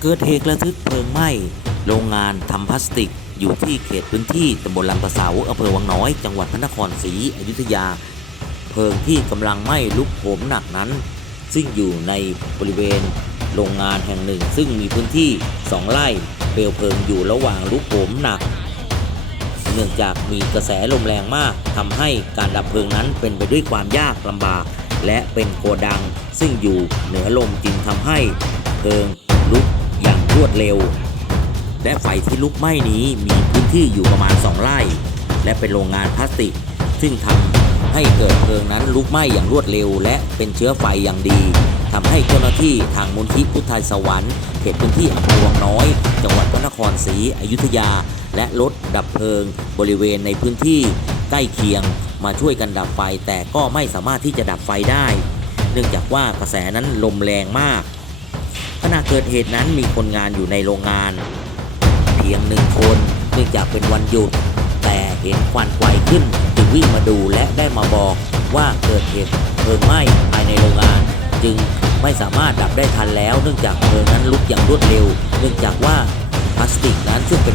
เกิดเหตุระทึกเพลิงไหม้โรงงานทำพลาสติก อยู่ที่เขตพื้นที่ตำบลลำปะเสาอำเภอวังน้อย จังหวัดพระนครศรีอยุธยา เพลิงที่กำลังไหม้ลุกโหมหนักนั้น ซึ่งอยู่ในบริเวณโรงงานแห่งหนึ่ง ซึ่งมีพื้นที่2ไร่เปลวเพลิงอยู่ระหว่างลุกโหมหนัก เนื่องจากมีกระแสลมแรงมากทำให้การดับเพลิงนั้นเป็นไปด้วยความยากลำบาก และเป็นโกดัง ซึ่งอยู่เหนือลมจึงทำให้เพลิง รวดเร็ว และไฟที่ลุกไหม้นี้มีพื้นที่อยู่ประมาณ 2 ไร่ และเป็นโรงงานพลาสติก ซึ่งทำให้เกิดเพลิงนั้นลุกไหม้อย่างรวดเร็ว และเป็นเชื้อไฟอย่างดีทำให้เจ้าหน้าที่ทางมูลที่พุทธไทยสวรรค์เขตพื้นที่อำเภอวังน้อย จังหวัดพระนครศรีอยุธยา และรถดับเพลิง บริเวณในพื้นที่ใกล้เคียงมาช่วยกันดับไฟแต่ก็ไม่สามารถที่จะดับไฟได้ เนื่องจากว่ากระแสนั้นลมแรงมาก ขณะเกิดเหตุนั้นมีคนงานอยู่ในโรงงาน เพียงหนึ่งคนเนื่องจากเป็นวันหยุด แต่เห็นควันไฟขึ้นจึงวิ่งมาดูและได้มาบอกว่าเกิดเหตุเพลิงไหม้ภายในโรงงาน จึงไม่สามารถดับได้ทันแล้ว เนื่องจากเพลิงนั้นลุกอย่างรวดเร็ว เนื่องจากว่าพลาสติกนั้นซึ่งเป็น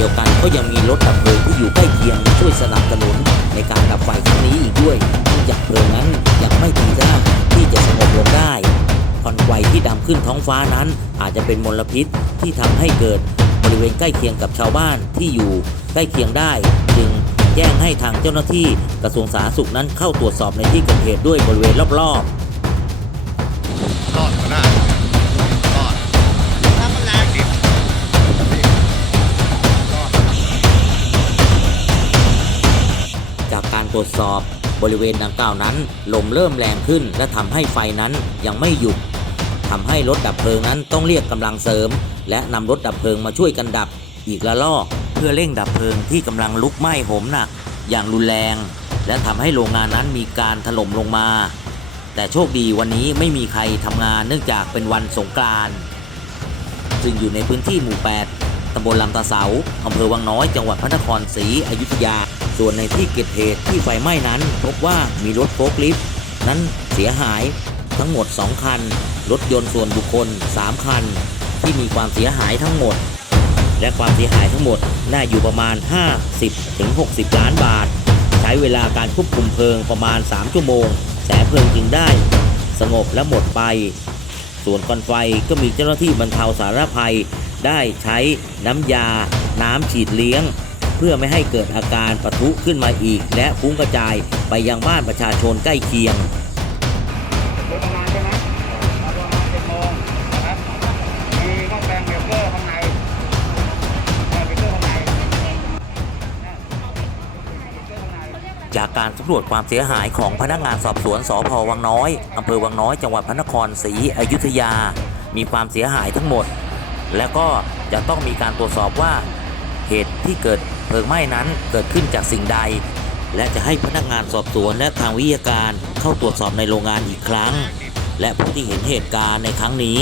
ดียวกันก็ยังมีรถดับเพลิงที่อยู่ใกล้เคียงช่วยสนับสนุนในการดับไฟครั้งนี้อีกด้วยองจากเพลิงนั้นยังไม่ทีท่าที่จะสงบลงได้ควันไฟที่ดำขึ้นท้องฟ้านั้น อาจจะเป็นมลพิษที่ทำให้เกิดบริเวณใกล้เคียงกับชาวบ้านที่อยู่ใกล้เคียงได้ จึงแจ้งให้ทางเจ้าหน้าที่กระทรวงสาธารณสุขนั้นเข้าตรวจสอบในที่เกิดเหตุด้วยบริเวณรอบร ตรวจสอบ บริเวณดังกล่าวนั้น ลมเริ่มแรงขึ้น และทำให้ไฟนั้นยังไม่หยุดทำให้รถดับเพลิงนั้นต้องเรียกกำลังเสริม และนำรถดับเพลิงมาช่วยกันดับอีกละลอกเพื่อเร่งดับเพลิงที่กำลังลุกไหม้โหมหนัก อย่างรุนแรง และทำให้โรงงานนั้นมีการถล่มลงมา แต่โชคดีวันนี้ไม่มีใครทำงานเนื่องจากเป็นวันสงกรานต์ซึ่งอยู่ในพื้นที่หมู่ 8 ตำบลลำตาเสาอำเภอวังน้อย จังหวัดพระนครศรีอยุธยา ส่วนในที่เกิดเหตุที่ไฟไหม้นั้น พบว่ามีรถโฟล์คลิฟต์นั้นเสียหายทั้งหมด 2 คัน รถยนต์ส่วนบุคคล 3 คัน ที่มีความเสียหายทั้งหมด และความเสียหายทั้งหมด น่าอยู่ประมาณ 50ถึง60 ล้านบาท ใช้เวลาการควบคุมเพลิงประมาณ 3 ชั่วโมงแสงเพลิงจึงได้ สงบและหมดไป ส่วนควันไฟก็มีเจ้าหน้าที่บรรเทาสาธารณภัย ได้ใช้น้ำยา น้ำฉีดเลี้ยง เพื่อไม่ให้เกิดอาการปะทุขึ้นมาอีก และฟุ้งกระจายไปยังบ้านประชาชนใกล้เคียงจากกางในจากการสำรวจความเสียหายของพนักงานสอบสวนสพวังน้อย อำเภอวังน้อย จังหวัดพระนครศรีอยุธยา มีความเสียหายทั้งหมด แล้วก็จะต้องมีการตรวจสอบว่าเหตุที่เกิดเพลิงไหม้นั้นเกิดขึ้นจากสิ่งใด และจะให้พนักงานสอบสวนและทางวิทยาการเข้าตรวจสอบในโรงงานอีกครั้ง และผู้ที่เห็นเหตุการณ์ในครั้งนี้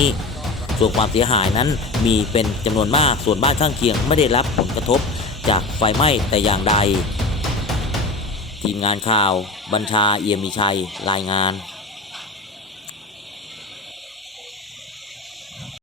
ส่วนความเสียหายนั้นมีเป็นจำนวนมากส่วนบ้านข้างเคียงไม่ได้รับผลกระทบจากไฟไหม้แต่อย่างใด ทีมงานข่าว บัญชาเอี่ยมมีชัยรายงาน